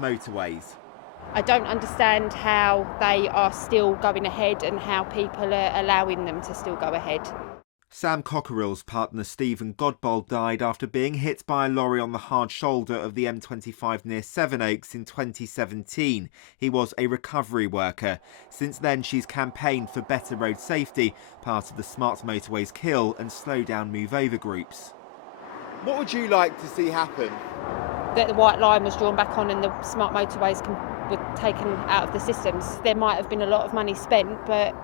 motorways. I don't understand how they are still going ahead and how people are allowing them to still go ahead. Sam Cockerill's partner Stephen Godbold died after being hit by a lorry on the hard shoulder of the M25 near Sevenoaks in 2017. He was a recovery worker. Since then, she's campaigned for better road safety, part of the Smart Motorways Kill and Slow Down Move Over groups. What would you like to see happen? That the white line was drawn back on and the smart motorways were taken out of the systems. There might have been a lot of money spent, but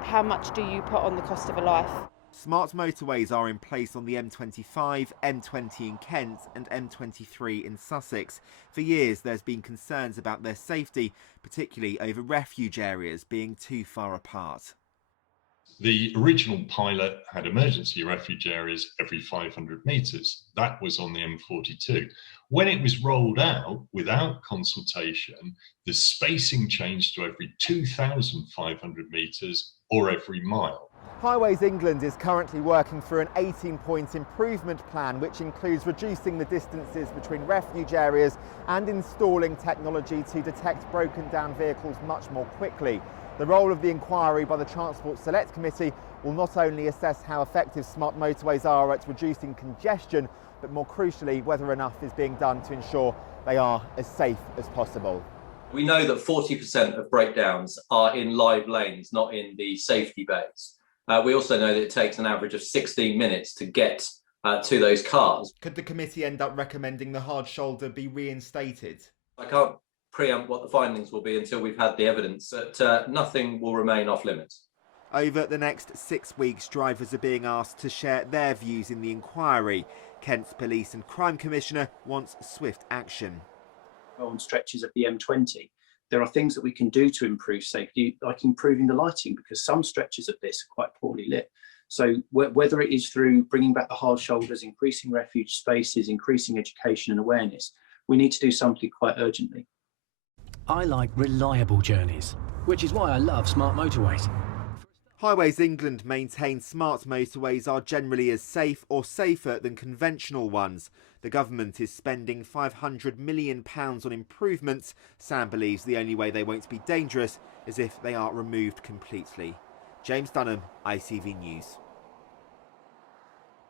how much do you put on the cost of a life? Smart motorways are in place on the M25, M20 in Kent and M23 in Sussex. For years there's been concerns about their safety, particularly over refuge areas being too far apart. The original pilot had emergency refuge areas every 500 metres. That was on the M42. When it was rolled out without consultation, the spacing changed to every 2,500 metres or every mile. Highways England is currently working through an 18-point improvement plan which includes reducing the distances between refuge areas and installing technology to detect broken down vehicles much more quickly. The role of the inquiry by the Transport Select Committee will not only assess how effective smart motorways are at reducing congestion, but more crucially whether enough is being done to ensure they are as safe as possible. We know that 40% of breakdowns are in live lanes, not in the safety bays. We also know that it takes an average of 16 minutes to get to those cars. Could the committee end up recommending the hard shoulder be reinstated? I can't preempt what the findings will be until we've had the evidence, but nothing will remain off limits. Over the next 6 weeks, drivers are being asked to share their views in the inquiry. Kent's Police and Crime Commissioner wants swift action. On stretches of the M20, there are things that we can do to improve safety, like improving the lighting, because some stretches of this are quite poorly lit. So whether it is through bringing back the hard shoulders, increasing refuge spaces, increasing education and awareness, we need to do something quite urgently. I like reliable journeys, which is why I love smart motorways. Highways England maintains smart motorways are generally as safe or safer than conventional ones. The government is spending £500 million on improvements. Sam believes the only way they won't be dangerous is if they are removed completely. James Dunham, ITV News.